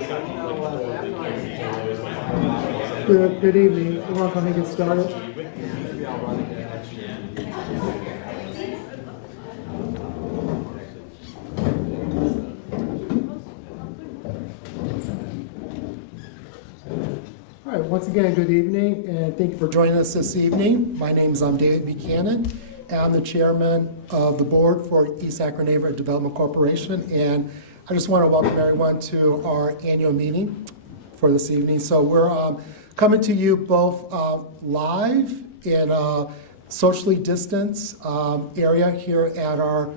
Good evening. We're going to go ahead and get started. All right, once again, good evening, and thank you for joining us this evening. My name is David Buchanan, and I'm the chairman of the board for East Akron Neighborhood Development Corporation, and I just want to welcome everyone to our annual meeting for this evening. So we're coming to you both live in a socially distanced area here at our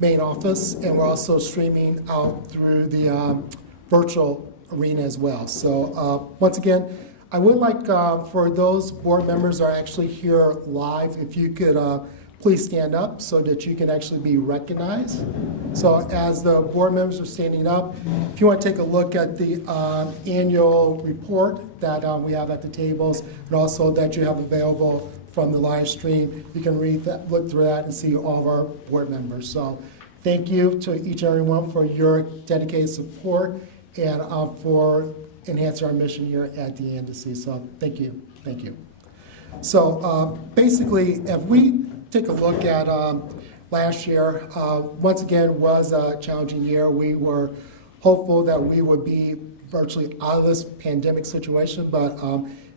main office, and we're also streaming out through the virtual arena as well. So once again, I would like for those board members that are actually here live, if you could please stand up so that you can actually be recognized. So as the board members are standing up, if you want to take a look at the annual report that we have at the tables, and also that you have available from the live stream, you can read that, look through that, and see all of our board members. So thank you to each and every one for your dedicated support and for enhancing our mission here at the ANDC. So thank you, thank you. So basically, if we take a look at last year, once again was a challenging year. We were hopeful that we would be virtually out of this pandemic situation, but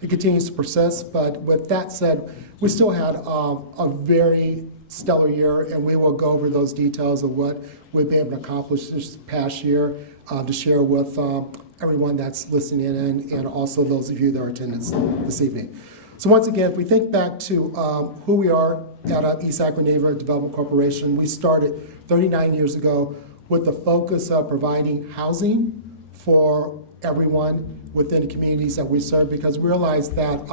it continues to persist. But with that said, we still had a very stellar year, and we will go over those details of what we've been able to accomplish this past year to share with everyone that's listening in, and also those of you that are attending this evening. So once again, if we think back to who we are at East Akron Neighborhood Development Corporation, we started 39 years ago with the focus of providing housing for everyone within the communities that we serve, because we realized that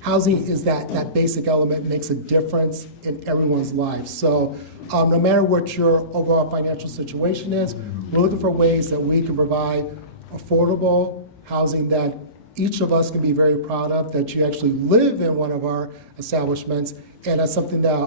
housing is that basic element, makes a difference in everyone's life. So no matter what your overall financial situation is, we're looking for ways that we can provide affordable housing that each of us can be very proud of, that you actually live in one of our establishments, and that's something that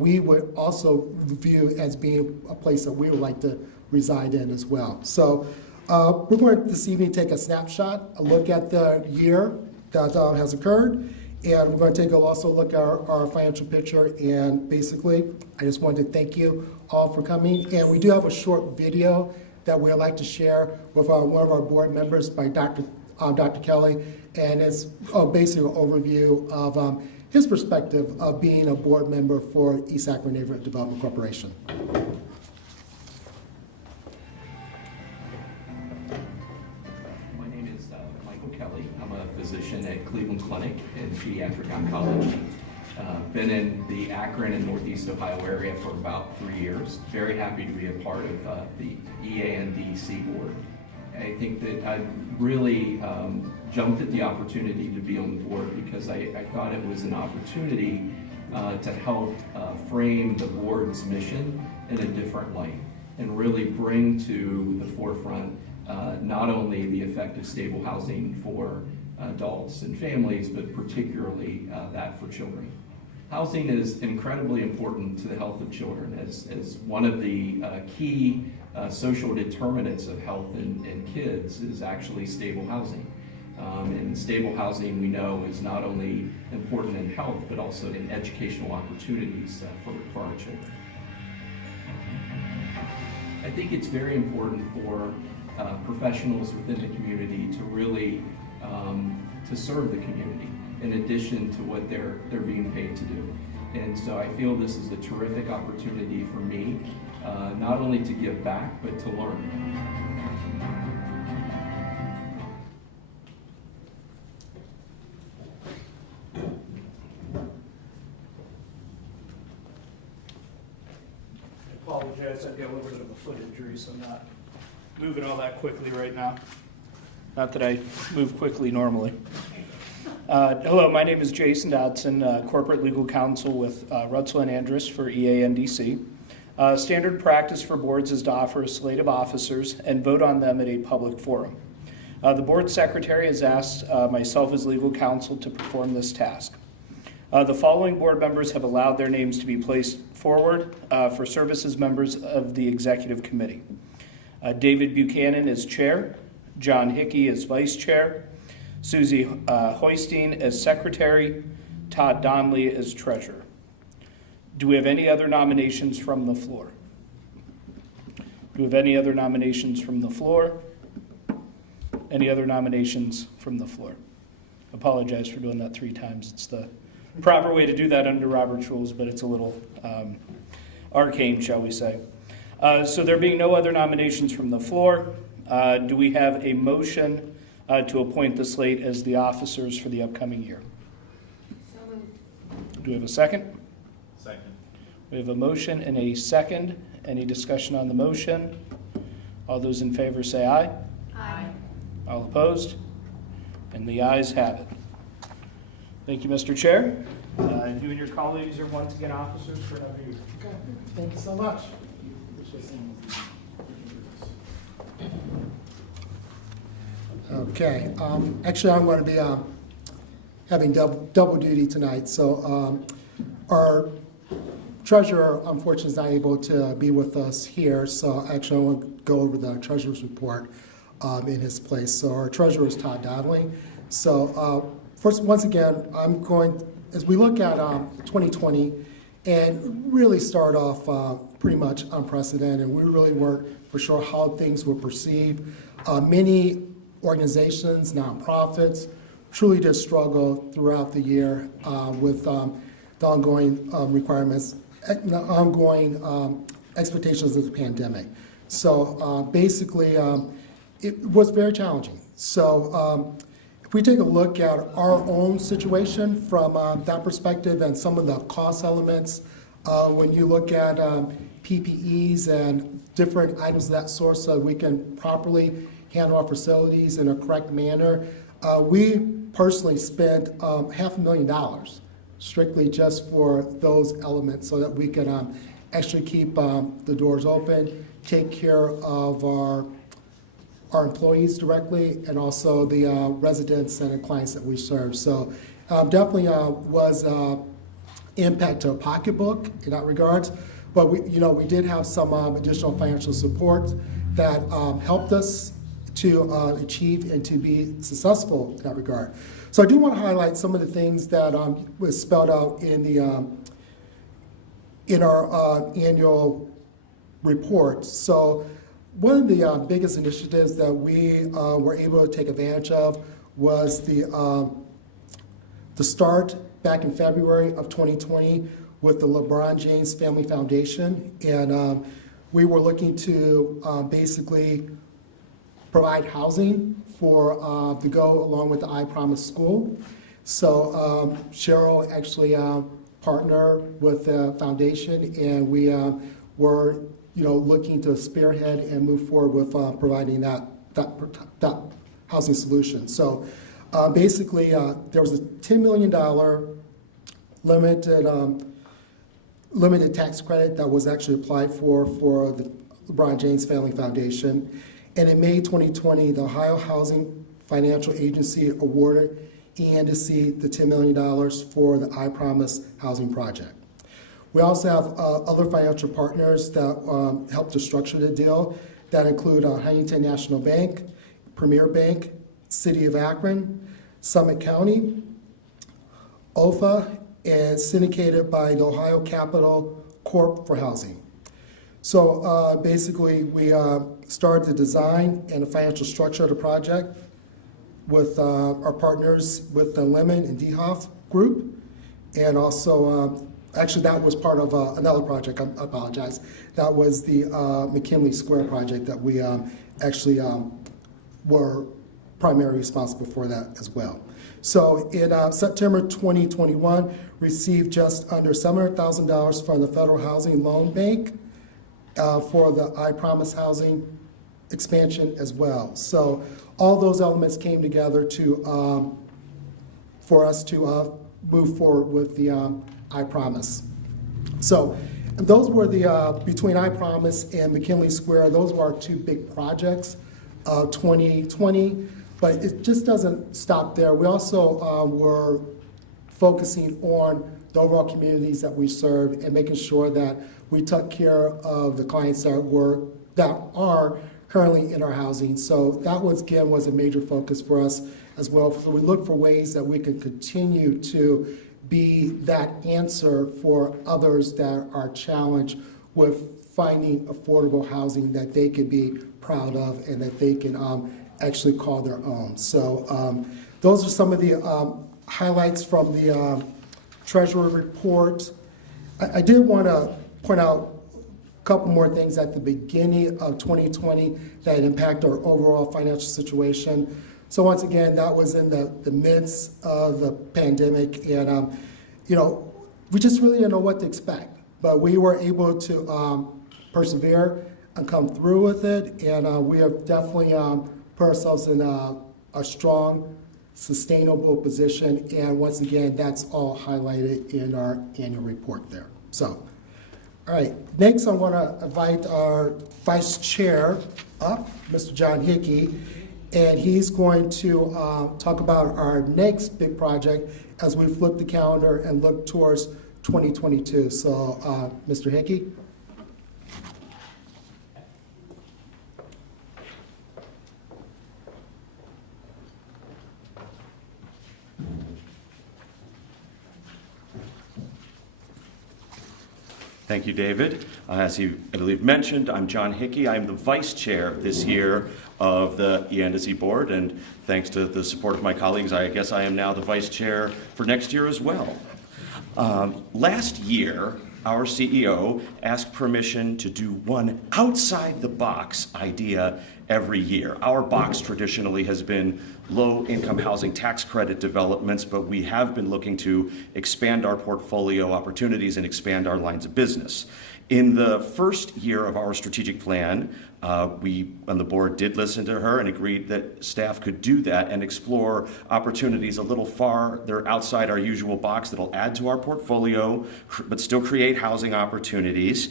we would also view as being a place that we would like to reside in as well. So we're going to this evening take a snapshot, a look at the year that has occurred, and we're going to take also look at our financial picture. And basically, I just wanted to thank you all for coming. And we do have a short video that we'd like to share with one of our board members by Dr. Kelly, and it's basically an overview of his perspective of being a board member for East Akron Neighborhood Development Corporation. My name is Michael Kelly. I'm a physician at Cleveland Clinic in pediatric oncology. Been in the Akron and Northeast Ohio area for about 3 years. Very happy to be a part of the EANDC board. I think that I really jumped at the opportunity to be on the board because I thought it was an opportunity to help frame the board's mission in a different light and really bring to the forefront not only the effective stable housing for adults and families, but particularly that for children. Housing is incredibly important to the health of children as one of the key social determinants of health in kids is actually stable housing. And stable housing, we know, is not only important in health, but also in educational opportunities for our children. I think it's very important for professionals within the community to really to serve the community in addition to what they're being paid to do. And so I feel this is a terrific opportunity for me, not only to give back, but to learn. I apologize, I've got a little bit of a foot injury, so I'm not moving all that quickly right now. Not that I move quickly normally. Hello, my name is Jason Dodson, Corporate Legal Counsel with Rutzell & Andrus for EANDC. Standard practice for boards is to offer a slate of officers and vote on them at a public forum. The board secretary has asked myself as legal counsel to perform this task. The following board members have allowed their names to be placed forward for service as members of the executive committee. David Buchanan is chair, John Hickey as vice chair, Susie Hoisting as secretary, Todd Donnelly as treasurer. Do we have any other nominations from the floor? Do we have any other nominations from the floor? Any other nominations from the floor? Apologize for doing that 3 times. It's the proper way to do that under Robert's rules, but it's a little arcane, shall we say. So there being no other nominations from the floor, do we have a motion to appoint the slate as the officers for the upcoming year? Do we have a second? Second. We have a motion and a second. Any discussion on the motion? All those in favor say aye. Aye. All opposed? And the ayes have it. Thank you, Mr. Chair. You and your colleagues are once again officers for another year. Okay, thank you so much. Okay, actually, I'm going to be having double duty tonight. So our treasurer, unfortunately, is not able to be with us here. So actually, I want to go over the treasurer's report in his place. So our treasurer is Todd Donnelly. So first, once again, I'm going, as we look at 2020 and really start off pretty much unprecedented, and we really weren't for sure how things were perceived. Many organizations, nonprofits, truly did struggle throughout the year with the ongoing requirements, the ongoing expectations of the pandemic. So basically, it was very challenging. So if we take a look at our own situation from that perspective and some of the cost elements, when you look at PPEs and different items of that sort so we can properly handle our facilities in a correct manner, we personally spent $500,000 strictly just for those elements so that we can actually keep the doors open, take care of our employees directly, and also the residents and the clients that we serve. So definitely was impact to our pocketbook in that regards, but we did have some additional financial support that helped us to achieve and to be successful in that regard. So I do want to highlight some of the things that was spelled out in the in our annual report. So one of the biggest initiatives that we were able to take advantage of was the start back in February of 2020 with the LeBron James Family Foundation, and we were looking to basically provide housing for to go along with the I Promise School. So Cheryl actually partnered with the foundation, and we were looking to spearhead and move forward with providing that housing solution. So basically, there was a $10 million limited tax credit that was actually applied for the LeBron James Family Foundation. And in May 2020, the Ohio Housing Financial Agency awarded ENDC the $10 million for the I Promise housing project. We also have other financial partners that helped to structure the deal that include Huntington National Bank, Premier Bank, City of Akron, Summit County, OFA, and syndicated by the Ohio Capital Corp for Housing. So basically, we started the design and the financial structure of the project with our partners with the Lemon and DeHoff Group, and also actually that was part of another project. I apologize. That was the McKinley Square project that we actually were primarily responsible for that as well. So in September 2021, received just under $700,000 from the Federal Housing Loan Bank for the I Promise housing expansion as well. So all those elements came together to for us to move forward with the I Promise. So those were the between I Promise and McKinley Square. Those were our two big projects of 2020. But it just doesn't stop there. We also were focusing on the overall communities that we serve and making sure that we took care of the clients that are currently in our housing. So that was a major focus for us as well. So we look for ways that we can continue to be that answer for others that are challenged with finding affordable housing that they can be proud of and that they can actually call their own. So those are some of the highlights from the Treasurer report. I did want to point out a couple more things at the beginning of 2020 that impact our overall financial situation. So once again, that was in the midst of the pandemic, and we just really didn't know what to expect. But we were able to persevere and come through with it, and we have definitely put ourselves in a strong, sustainable position. And once again, that's all highlighted in our annual report there. So, all right, next I want to invite our Vice Chair up, Mr. John Hickey, and he's going to talk about our next big project as we flip the calendar and look towards 2022. So, Mr. Hickey. Thank you, David. As you, I believe, mentioned, I'm John Hickey. I'm the vice chair this year of the ENDC board, and thanks to the support of my colleagues, I guess I am now the vice chair for next year as well. Last year, our CEO asked permission to do one outside-the-box idea every year. Our box traditionally has been low-income housing tax credit developments, but we have been looking to expand our portfolio opportunities and expand our lines of business. In the first year of our strategic plan, we on the board did listen to her and agreed that staff could do that and explore opportunities a little farther outside our usual box that'll add to our portfolio, but still create housing opportunities.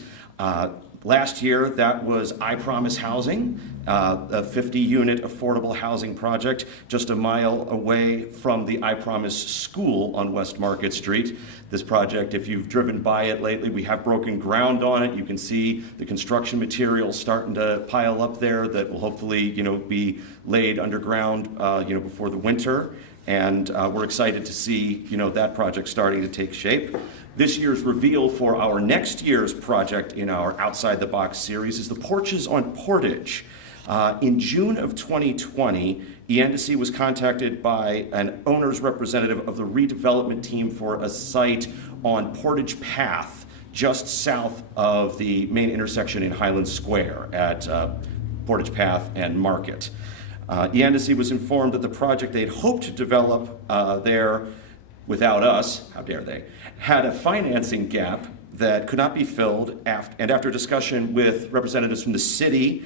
Last year, that was I Promise Housing, a 50-unit affordable housing project just a mile away from the I Promise School on West Market Street. This project, if you've driven by it lately, we have broken ground on it. You can see the construction materials starting to pile up there that will hopefully, be laid underground, before the winter. And we're excited to see, that project starting to take shape. This year's reveal for our next year's project in our Outside the Box series is the Porches on Portage. In June of 2020, ENDC was contacted by an owner's representative of the redevelopment team for a site on Portage Path, just south of the main intersection in Highland Square at Portage Path and Market. ENDC was informed that the project they'd hoped to develop there without us, how dare they, had a financing gap that could not be filled, and after discussion with representatives from the city,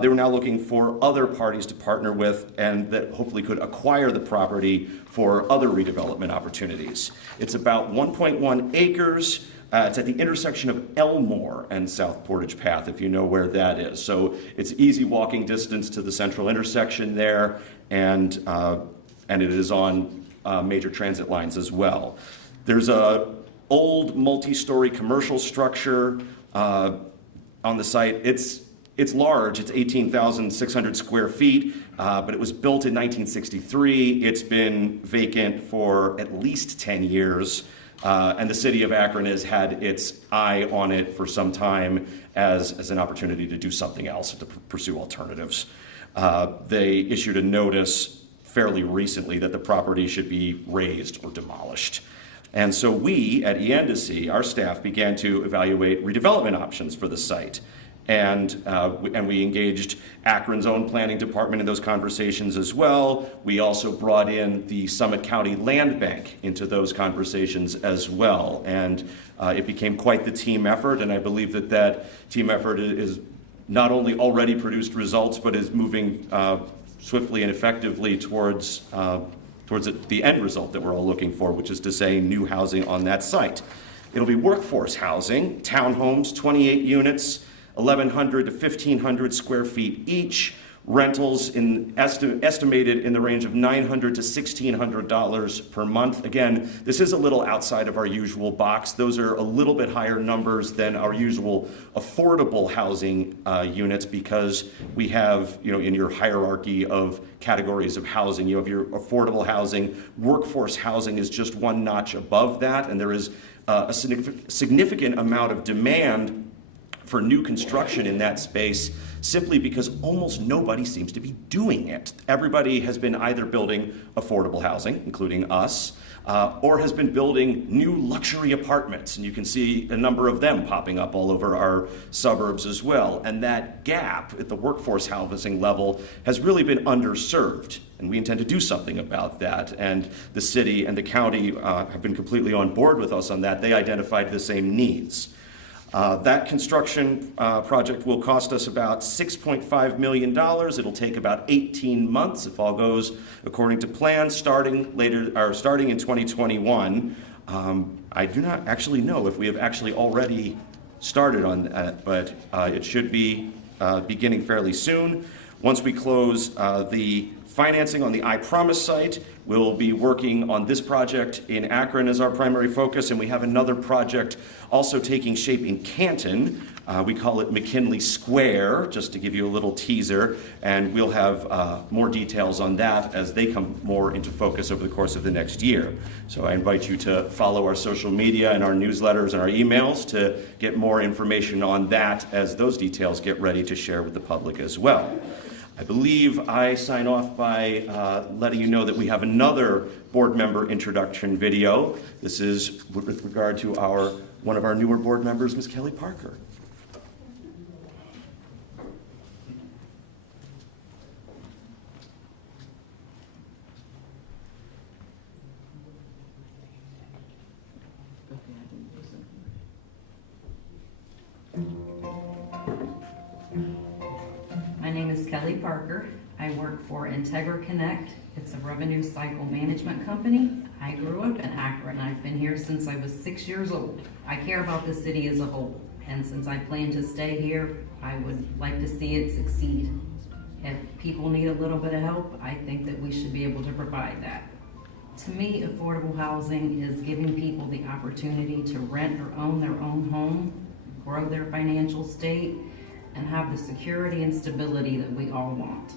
they were now looking for other parties to partner with and that hopefully could acquire the property for other redevelopment opportunities. It's about 1.1 acres. It's at the intersection of Elmore and South Portage Path, if you know where that is. So it's easy walking distance to the central intersection there, and it is on major transit lines as well. There's a old multi-story commercial structure on the site. It's large. It's 18,600 square feet, but it was built in 1963. It's been vacant for at least 10 years. And the city of Akron has had its eye on it for some time as an opportunity to do something else, to pursue alternatives. They issued a notice fairly recently that the property should be razed or demolished. And so we at ENDC, our staff, began to evaluate redevelopment options for the site. And we engaged Akron's own planning department in those conversations as well. We also brought in the Summit County Land Bank into those conversations as well. And it became quite the team effort, and I believe that team effort is not only already produced results, but is moving swiftly and effectively towards the end result that we're all looking for, which is to say new housing on that site. It'll be workforce housing, townhomes, 28 units, 1,100 to 1,500 square feet each, Rentals estimated in the range of $900 to $1,600 per month. Again, this is a little outside of our usual box. Those are a little bit higher numbers than our usual affordable housing units, because we have, in your hierarchy of categories of housing, you have your affordable housing. Workforce housing is just one notch above that, and there is a significant amount of demand for new construction in that space, simply because almost nobody seems to be doing it. Everybody has been either building affordable housing, including us, or has been building new luxury apartments, and you can see a number of them popping up all over our suburbs as well. And that gap at the workforce housing level has really been underserved, and we intend to do something about that. And the city and the county have been completely on board with us on that. They identified the same needs. That construction project will cost us about $6.5 million. It'll take about 18 months if all goes according to plan, starting in 2021. I do not actually know if we have actually already started on that, but it should be beginning fairly soon. Once we close the financing on the I Promise site, we'll be working on this project in Akron as our primary focus, and we have another project also taking shape in Canton. We call it McKinley Square, just to give you a little teaser, and we'll have more details on that as they come more into focus over the course of the next year. So I invite you to follow our social media and our newsletters and our emails to get more information on that as those details get ready to share with the public as well. I believe I sign off by letting you know that we have another board member introduction video. This is with regard to one of our newer board members, Ms. Kelly Parker. My name is Kelly Parker. I work for Integra Connect. It's a revenue cycle management company. I grew up in Akron. I've been here since I was 6 years old. I care about the city as a whole, and since I plan to stay here, I would like to see it succeed. If people need a little bit of help, I think that we should be able to provide that. To me, affordable housing is giving people the opportunity to rent or own their own home, grow their financial state, and have the security and stability that we all want.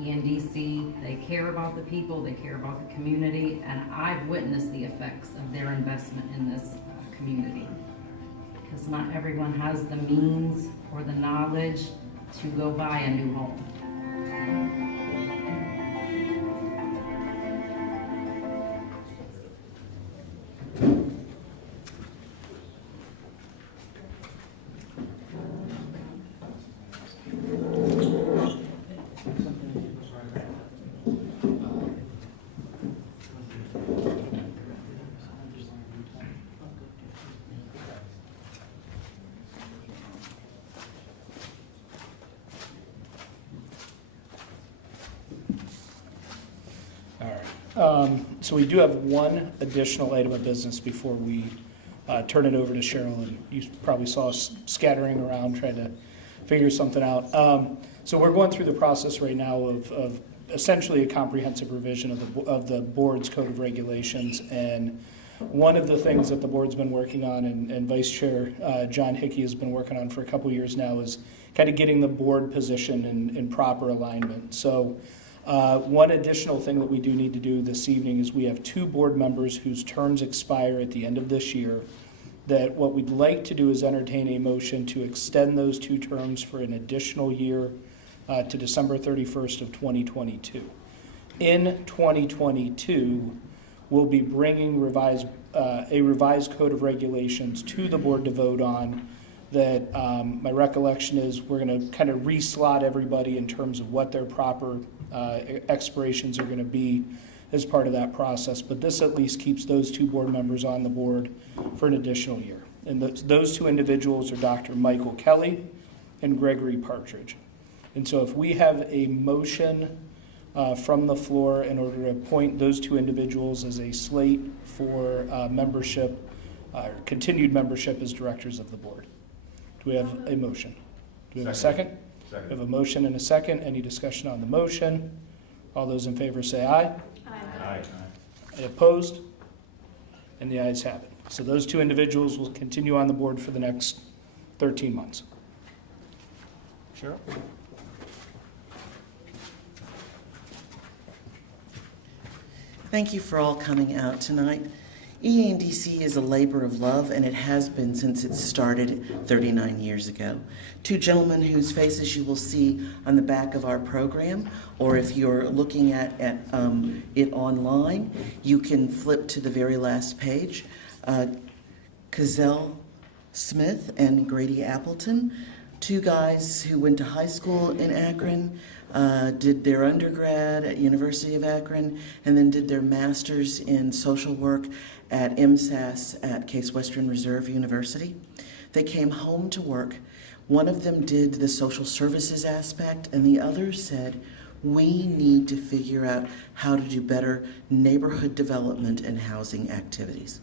ENDC, they care about the people, they care about the community, and I've witnessed the effects of their investment in this community. Because not everyone has the means or the knowledge to go buy a new home. So we do have one additional item of business before we turn it over to Cheryl, and you probably saw us scattering around trying to figure something out. So we're going through the process right now of essentially a comprehensive revision of the board's code of regulations, and one of the things that the board's been working on, and Vice Chair John Hickey has been working on for a couple years now, is kind of getting the board position in proper alignment. So one additional thing that we do need to do this evening is we have two board members whose terms expire at the end of this year, that what we'd like to do is entertain a motion to extend those two terms for an additional year to December 31st of 2022. In 2022, we'll be bringing a revised code of regulations to the board to vote on that my recollection is we're going to kind of reslot everybody in terms of what their proper expirations are going to be as part of that process. But this at least keeps those two board members on the board for an additional year. And those two individuals are Dr. Michael Kelly and Gregory Partridge. And so if we have a motion from the floor in order to appoint those two individuals as a slate for membership, continued membership as directors of the board. Do we have a motion? Do we have a second? We have a motion and a second. Any discussion on the motion? All those in favor say aye. Aye. Any opposed? And the ayes have it. So those two individuals will continue on the board for the next 13 months. Cheryl? Thank you for all coming out tonight. EANDC is a labor of love, and it has been since it started 39 years ago. Two gentlemen whose faces you will see on the back of our program, or if you're looking at it online, you can flip to the very last page. Cazell Smith and Grady Appleton, two guys who went to high school in Akron, did their undergrad at University of Akron, and then did their master's in social work at MSAS at Case Western Reserve University. They came home to work. One of them did the social services aspect, and the other said, we need to figure out how to do better neighborhood development and housing activities.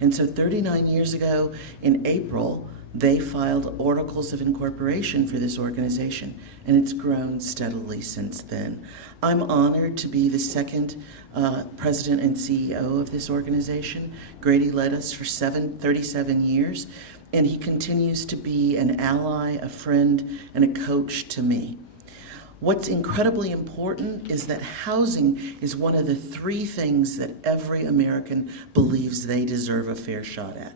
And so 39 years ago in April, they filed articles of incorporation for this organization, and it's grown steadily since then. I'm honored to be the second president and CEO of this organization. Grady led us for 37 years, and he continues to be an ally, a friend, and a coach to me. What's incredibly important is that housing is one of the three things that every American believes they deserve a fair shot at.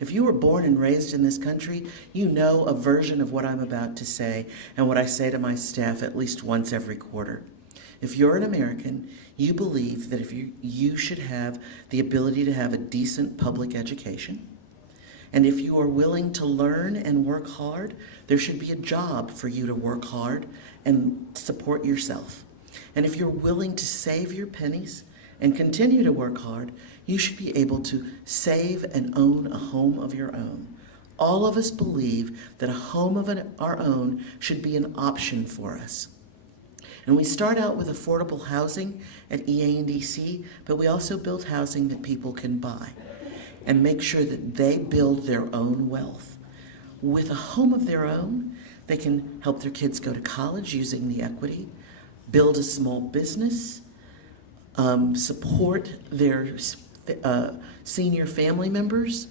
If you were born and raised in this country, you know a version of what I'm about to say and what I say to my staff at least once every quarter. If you're an American, you believe that if you should have the ability to have a decent public education, and if you are willing to learn and work hard, there should be a job for you to work hard and support yourself. And if you're willing to save your pennies and continue to work hard, you should be able to save and own a home of your own. All of us believe that a home of our own should be an option for us. And we start out with affordable housing at EANDC, but we also build housing that people can buy and make sure that they build their own wealth. With a home of their own, they can help their kids go to college using the equity, build a small business, support their senior family members,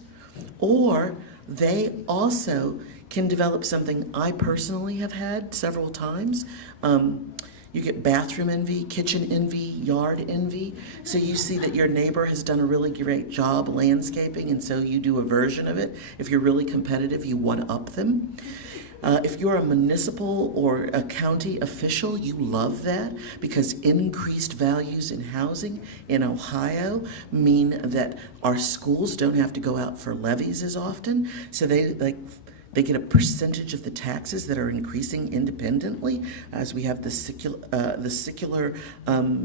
or they also can develop something I personally have had several times. You get bathroom envy, kitchen envy, yard envy. So you see that your neighbor has done a really great job landscaping, and so you do a version of it. If you're really competitive, you one-up them. If you're a municipal or a county official, you love that because increased values in housing in Ohio mean that our schools don't have to go out for levies as often. So they get a percentage of the taxes that are increasing independently as we have the secular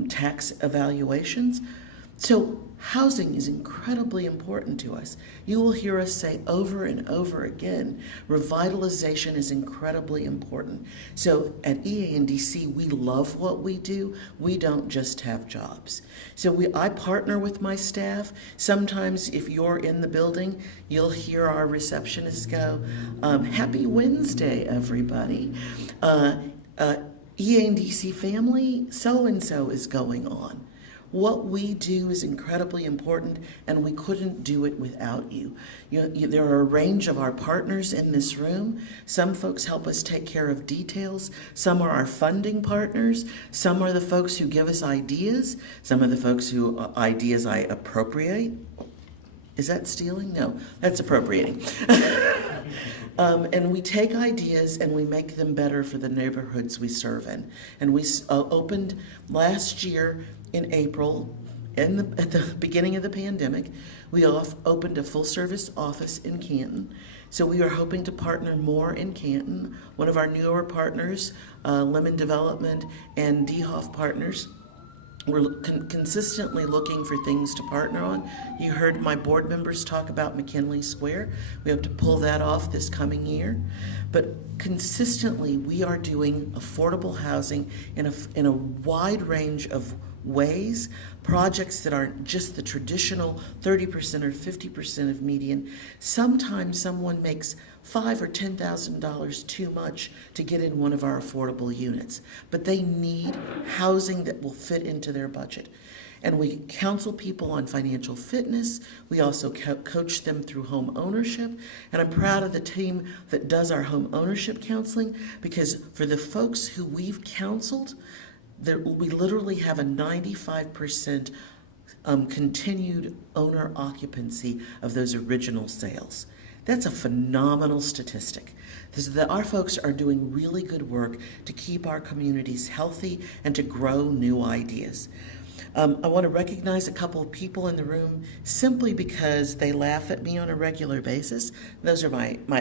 tax evaluations. So housing is incredibly important to us. You will hear us say over and over again, revitalization is incredibly important. So at EANDC, we love what we do. We don't just have jobs. So I partner with my staff. Sometimes if you're in the building, you'll hear our receptionists go, happy Wednesday, everybody. EANDC family, so-and-so is going on. What we do is incredibly important, and we couldn't do it without you. There are a range of our partners in this room. Some folks help us take care of details. Some are our funding partners. Some are the folks who give us ideas. Some are the folks who ideas I appropriate. Is that stealing? No, that's appropriating. And we take ideas and we make them better for the neighborhoods we serve in. And we opened last year in April, at the beginning of the pandemic, we opened a full-service office in Canton. So we are hoping to partner more in Canton. One of our newer partners, Lemon Development and DeHoff Partners, we're consistently looking for things to partner on. You heard my board members talk about McKinley Square. We hope to pull that off this coming year. But consistently, we are doing affordable housing in a wide range of ways, projects that aren't just the traditional 30% or 50% of median. Sometimes someone makes $5,000 or $10,000 too much to get in one of our affordable units, but they need housing that will fit into their budget. And we counsel people on financial fitness. We also coach them through home ownership. And I'm proud of the team that does our home ownership counseling, because for the folks who we've counseled, we literally have a 95% continued owner occupancy of those original sales. That's a phenomenal statistic. Our folks are doing really good work to keep our communities healthy and to grow new ideas. I want to recognize a couple of people in the room simply because they laugh at me on a regular basis. Those are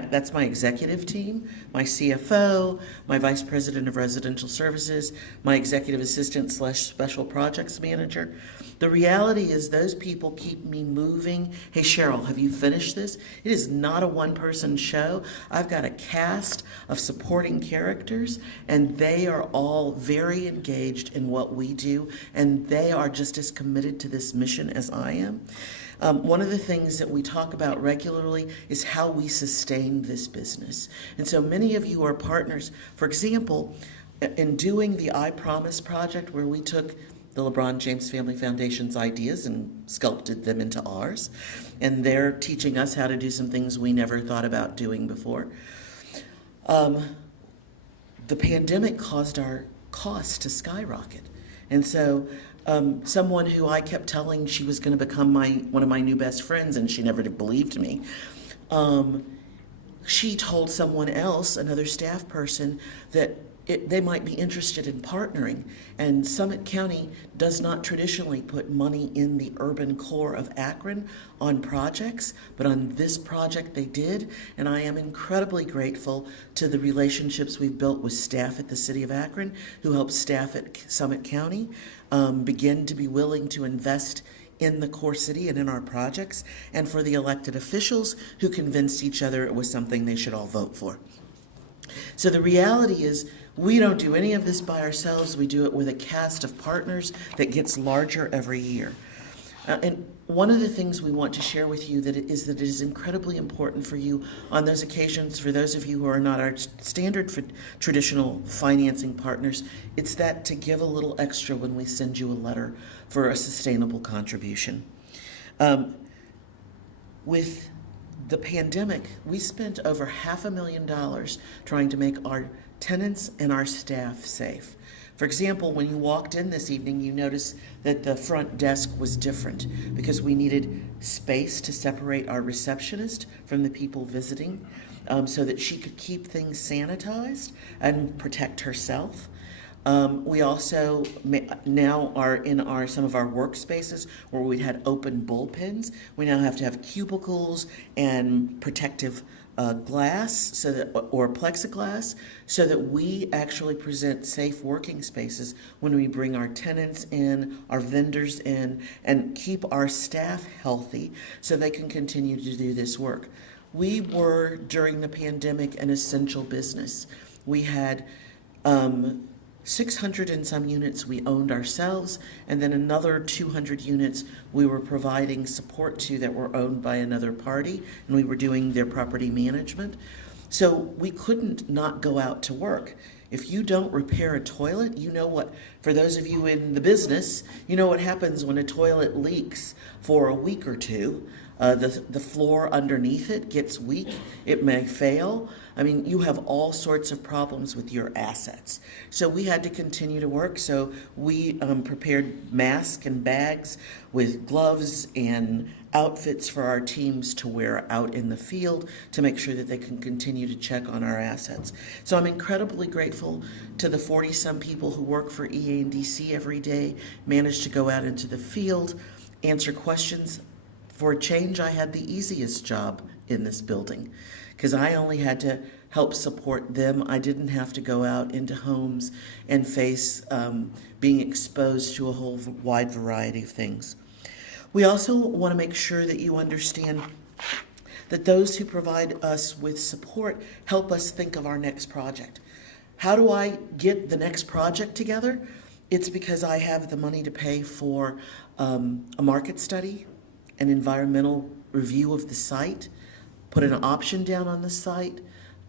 that's my executive team, my CFO, my Vice President of Residential Services, my Executive Assistant / Special Projects Manager. The reality is those people keep me moving. Hey, Cheryl, have you finished this? It is not a one-person show. I've got a cast of supporting characters, and they are all very engaged in what we do, and they are just as committed to this mission as I am. One of the things that we talk about regularly is how we sustain this business. And so many of you are partners. For example, in doing the I Promise project, where we took the LeBron James Family Foundation's ideas and sculpted them into ours, and they're teaching us how to do some things we never thought about doing before. The pandemic caused our costs to skyrocket. And so someone who I kept telling she was going to become one of my new best friends, and she never believed me, she told someone else, another staff person, that they might be interested in partnering. And Summit County does not traditionally put money in the urban core of Akron on projects, but on this project they did. And I am incredibly grateful to the relationships we've built with staff at the City of Akron, who helped staff at Summit County begin to be willing to invest in the core city and in our projects, and for the elected officials who convinced each other it was something they should all vote for. So the reality is, we don't do any of this by ourselves. We do it with a cast of partners that gets larger every year. And one of the things we want to share with you that it is incredibly important for you on those occasions, for those of you who are not our standard for traditional financing partners, it's that to give a little extra when we send you a letter for a sustainable contribution. With the pandemic, we spent over $500,000 trying to make our tenants and our staff safe. For example, when you walked in this evening, you noticed that the front desk was different because we needed space to separate our receptionist from the people visiting, so that she could keep things sanitized and protect herself. We also now are in some of our workspaces where we had open bullpens. We now have to have cubicles and protective glass or plexiglass, so that we actually present safe working spaces when we bring our tenants in, our vendors in, and keep our staff healthy so they can continue to do this work. We were, during the pandemic, an essential business. We had 600 and some units we owned ourselves, and then another 200 units we were providing support to that were owned by another party, and we were doing their property management. So we couldn't not go out to work. If you don't repair a toilet, you know what, for those of you in the business, you know what happens when a toilet leaks for a week or two. The floor underneath it gets weak, it may fail. I mean, you have all sorts of problems with your assets. So we had to continue to work. So we prepared masks and bags with gloves and outfits for our teams to wear out in the field to make sure that they can continue to check on our assets. So I'm incredibly grateful to the 40-some people who work for EADC every day, manage to go out into the field, answer questions. For a change, I had the easiest job in this building because I only had to help support them. I didn't have to go out into homes and face being exposed to a whole wide variety of things. We also want to make sure that you understand that those who provide us with support help us think of our next project. How do I get the next project together? It's because I have the money to pay for a market study, an environmental review of the site, put an option down on the site,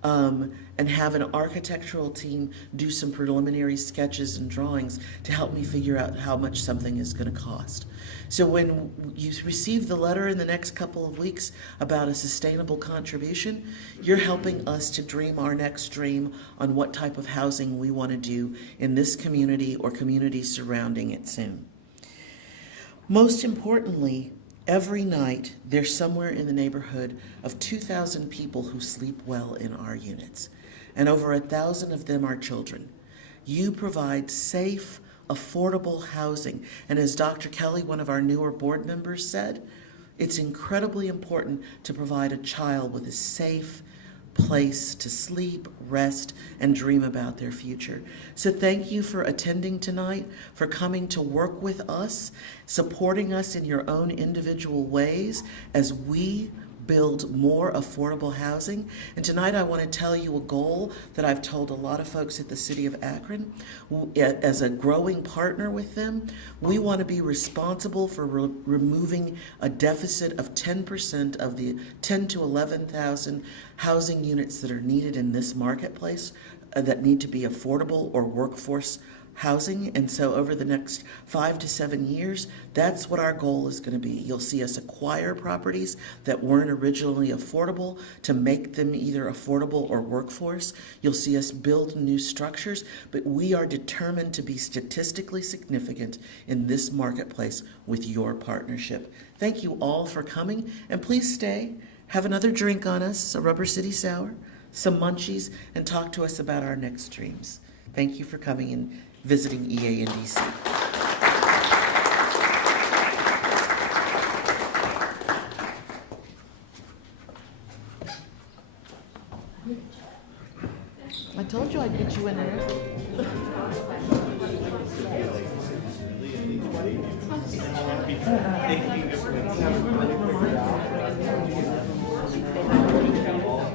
and have an architectural team do some preliminary sketches and drawings to help me figure out how much something is going to cost. So when you receive the letter in the next couple of weeks about a sustainable contribution, you're helping us to dream our next dream on what type of housing we want to do in this community or communities surrounding it soon. Most importantly, every night there's somewhere in the neighborhood of 2,000 people who sleep well in our units, and over 1,000 of them are children. You provide safe, affordable housing, and as Dr. Kelly, one of our newer board members, said, it's incredibly important to provide a child with a safe place to sleep, rest, and dream about their future. So thank you for attending tonight, for coming to work with us, supporting us in your own individual ways as we build more affordable housing. And tonight I want to tell you a goal that I've told a lot of folks at the City of Akron. As a growing partner with them, we want to be responsible for removing a deficit of 10% of the 10 to 11,000 housing units that are needed in this marketplace that need to be affordable or workforce housing. And so over the next 5 to 7 years, that's what our goal is going to be. You'll see us acquire properties that weren't originally affordable to make them either affordable or workforce. You'll see us build new structures, but we are determined to be statistically significant in this marketplace with your partnership. Thank you all for coming, and please stay, have another drink on us, a Rubber City Sour, some munchies, and talk to us about our next dreams. Thank you for coming and visiting EANDC. I told you I'd get you in there.